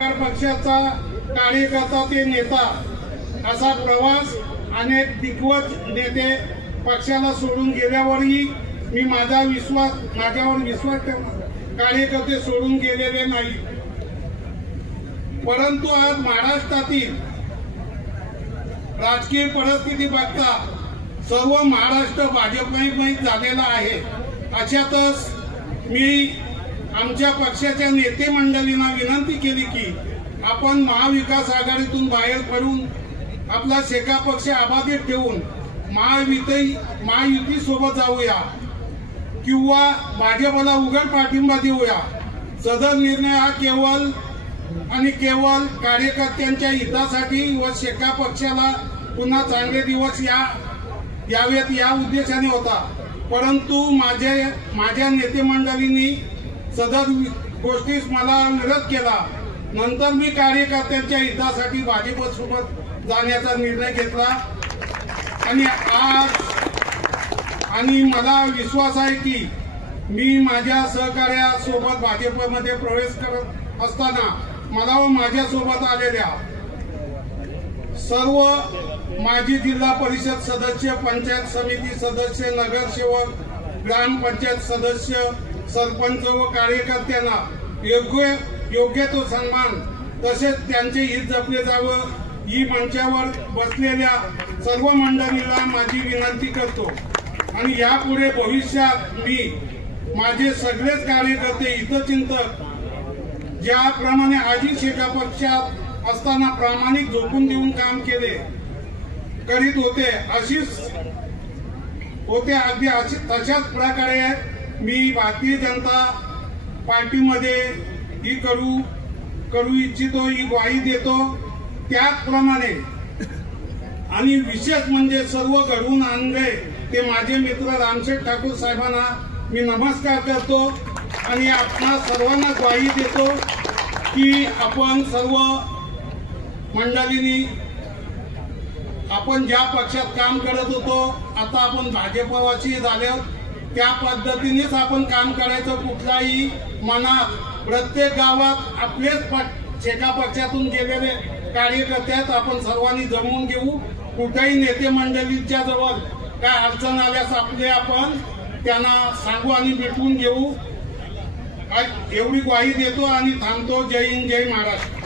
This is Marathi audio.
पक्षाचा कार्यकर्ता ते नेता असा प्रवास अनेक दिग्गज नेते पक्षाला सोडून गेल्यावरही मी माझ्यावर विश्वास कार्यकर्ते सोडून गेलेले नाही। परंतु आज महाराष्ट्रातील राजकीय परिस्थिती बघता सर्व महाराष्ट्र भाजपमय झालेला आहे। अशातच मी आमच्या पक्षाच्या नेते मंडळींना विनंती केली की आपण महाविकास आघाडीतून बाहेर पडून आपला शेका पक्ष अबाधित ठेवून महायुती सोबत जाऊया किंवा भाजपला उघड पाठिंबा देऊया। सदर निर्णय हा केवळ कार्यकर्त्यांच्या हितासाठी व शेका पक्षाला पुन्हा चांगले दिवस यावेत या उद्देशाने होता। परंतु माझ्या नेते मंडळींनी सदर गोष्टीस मला विरोध केला। नंतर मी कार्यकर्त्यांच्या हितासाठी भाजपसोबत जाण्याचा निर्णय घेतला आणि मला विश्वास आहे की मी माझ्या सहकार्यासोबत भाजपमध्ये प्रवेश करत असताना मला व माझ्यासोबत आलेल्या सर्व माजी जिल्हा परिषद सदस्य, पंचायत समिती सदस्य, नगरसेवक, ग्रामपंचायत सदस्य, सरपंच व कार्यकर्त्यांना योग्य तो सन्मान तसेच त्यांचे हित जपले जावं ही मंचावर बसलेल्या सर्व मंडळींना माझी विनंती करतो। आणि यापुढे भविष्यात मी माझे सगळेच कार्यकर्ते हितचिंतक ज्याप्रमाणे आजी शेका पक्षात असताना प्रामाणिक झोकून देऊन काम करीत होते अगदी तशाच प्रकारे मी भारतीय जनता पार्टीमध्ये ही करू इच्छितो, ही ग्वाही देतो। त्याचप्रमाणे आणि विशेष म्हणजे सर्व घडवून आणले ते माझे मित्र रामशेठ ठाकूर साहेबांना मी नमस्कार करतो आणि आपणा सर्वांना ग्वाही देतो की आपण सर्व मंडळींनी आपण ज्या पक्षात काम करत होतो आता आपण भाजपवासी झाले त्या पद्धतीनेच आपण काम करायचं। कुठलाही मनात प्रत्येक गावात आपलेच शेका पक्षातून गेलेले कार्यकर्त्यात आपण सर्वांनी जमवून घेऊ। कुठेही नेते मंडळींच्या जवळ काय अडचण आल्यास आपण त्यांना सांगू आणि भेटून घेऊ एवढी ग्वाही देतो आणि थांबतो। जय हिंद, जय महाराष्ट्र।